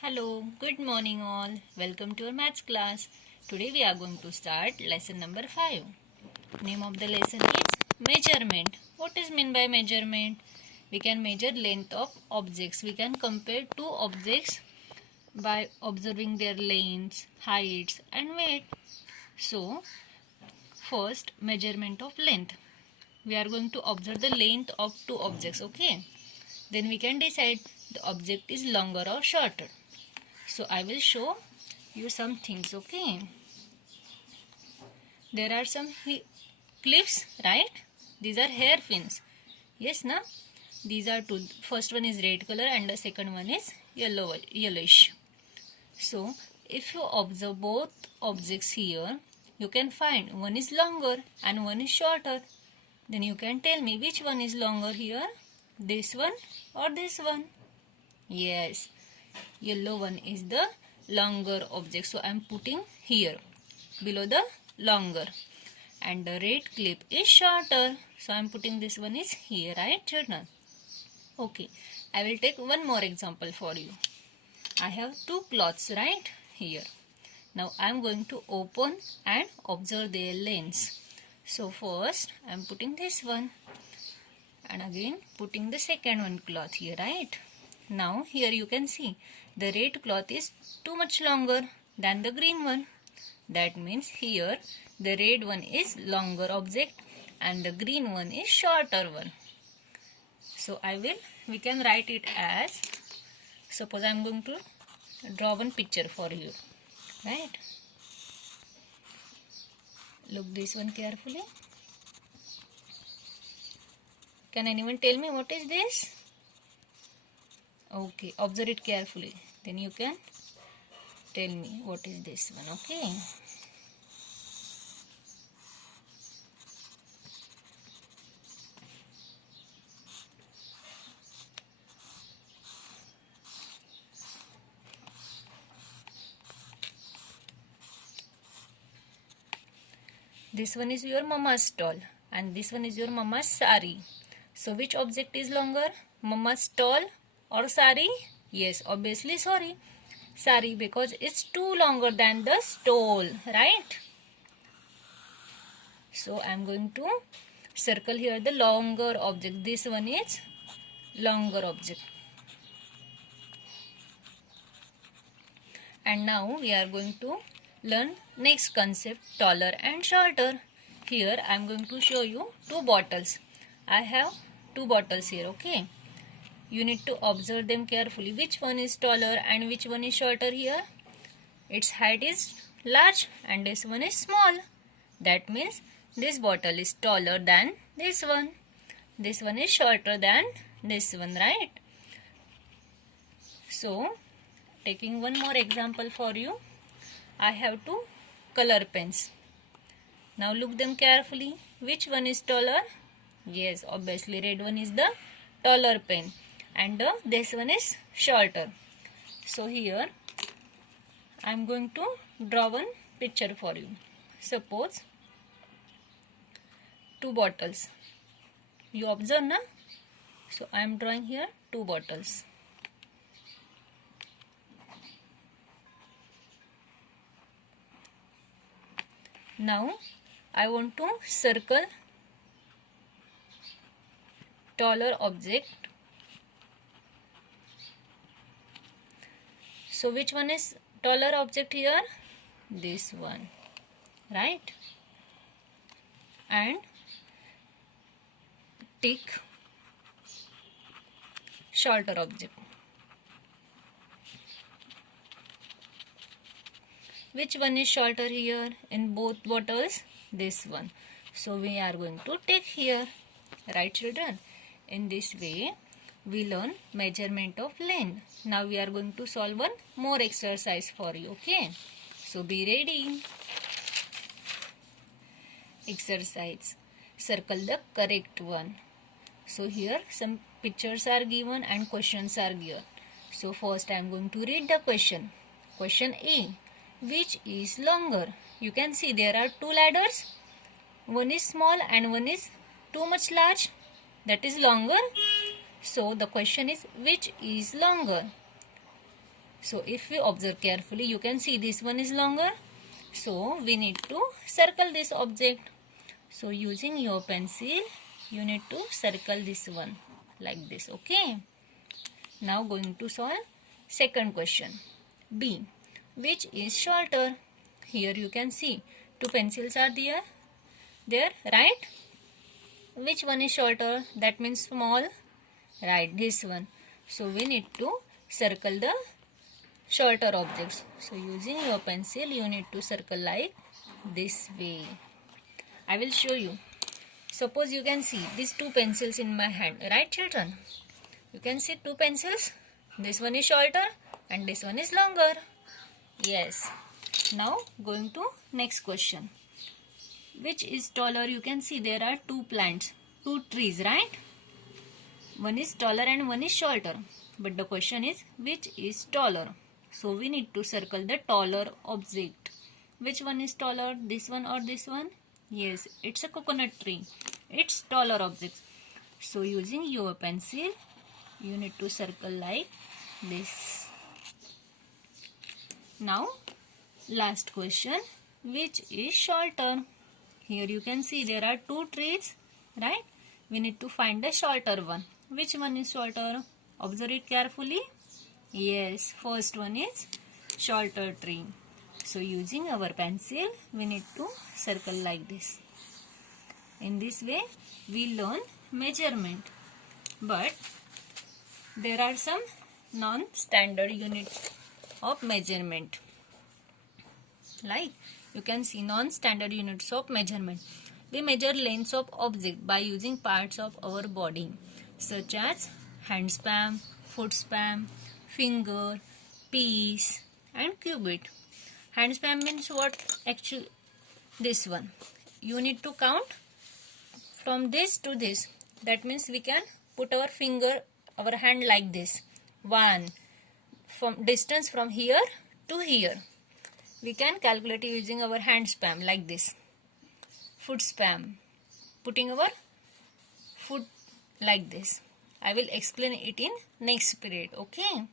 Hello, good morning all. Welcome to our maths class. Today we are going to start lesson number 5. Name of the lesson is measurement. What is meant by measurement? We can measure length of objects. We can compare two objects by observing their lengths, heights and weight. So, first measurement of length. We are going to observe the length of two objects, okay? Then we can decide the object is longer or shorter. So I will show you some things, okay? There are some clips, right? These are hairpins. Yes, na? These are two. First one is red color and the second one is yellowish. So if you observe both objects here, you can find one is longer and one is shorter. Then you can tell me which one is longer here, this one or this one. Yes, yellow one is the longer object, so I am putting here below the longer, and the red clip is shorter, so I am putting this one is here, right children? Okay, I will take one more example for you. I have two cloths right here. Now I am going to open and observe their lengths. So first I am putting this one and again putting the second one cloth here, right? Now here you can see the red cloth is too much longer than the green one. That means here the red one is longer object and the green one is shorter one. So we can write it as, suppose I am going to draw one picture for you, right? Look this one carefully. Can anyone tell me what is this? Okay, observe it carefully. Then you can tell me what is this one, okay? This one is your mama's stall and this one is your mama's sari. So which object is longer? Mama's stall or sari? Yes, obviously sari, because it's too longer than the stole, right? So I am going to circle here the longer object. This one is longer object. And now we are going to learn next concept, taller and shorter. Here I am going to show you two bottles. I have two bottles here, okay? You need to observe them carefully. Which one is taller and which one is shorter here? Its height is large and this one is small. That means this bottle is taller than this one. This one is shorter than this one, right? So, taking one more example for you. I have two color pens. Now look them carefully. Which one is taller? Yes, obviously red one is the taller pen and this one is shorter. So here I am going to draw one picture for you. Suppose two bottles. You observe na? So I am drawing here two bottles. Now I want to circle taller object. So which one is taller object here? This one, right? And tick shorter object. Which one is shorter here in both bottles? This one. So we are going to take here, right children? In this way we learn measurement of length. Now we are going to solve one more exercise for you, okay? So be ready. Exercise. Circle the correct one. So here some pictures are given and questions are given. So first I am going to read the question. Question A. Which is longer? You can see there are two ladders. One is small and one is too much large. That is longer. So the question is which is longer? So if we observe carefully, you can see this one is longer. So we need to circle this object. So using your pencil, you need to circle this one like this. Okay. Now going to solve second question. B. Which is shorter? Here you can see two pencils are there, right? Which one is shorter? That means small, right? This one. So we need to circle the shorter objects. So using your pencil, you need to circle like this way. I will show you. Suppose you can see these two pencils in my hand, right children? You can see two pencils. This one is shorter and this one is longer. Yes. Now going to next question. Which is taller? You can see there are two plants, two trees, right? One is taller and one is shorter. But the question is, which is taller? So we need to circle the taller object. Which one is taller? This one or this one? Yes, it's a coconut tree. It's taller object. So using your pencil, you need to circle like this. Now, last question. Which is shorter? Here you can see there are two trees, right? We need to find the shorter one. Which one is shorter? Observe it carefully. Yes, first one is shorter tree. So using our pencil, we need to circle like this. In this way, we learn measurement. But there are some non-standard units of measurement. Like you can see non-standard units of measurement. We measure lengths of object by using parts of our body such as hand span, foot span, finger, piece and cubit. Hand span means what? Actually this one. You need to count from this to this. That means we can put our finger, our hand like this. 1. From distance from here to here. We can calculate using our hand span like this. Foot span. Putting our foot like this. I will explain it in next period. Okay.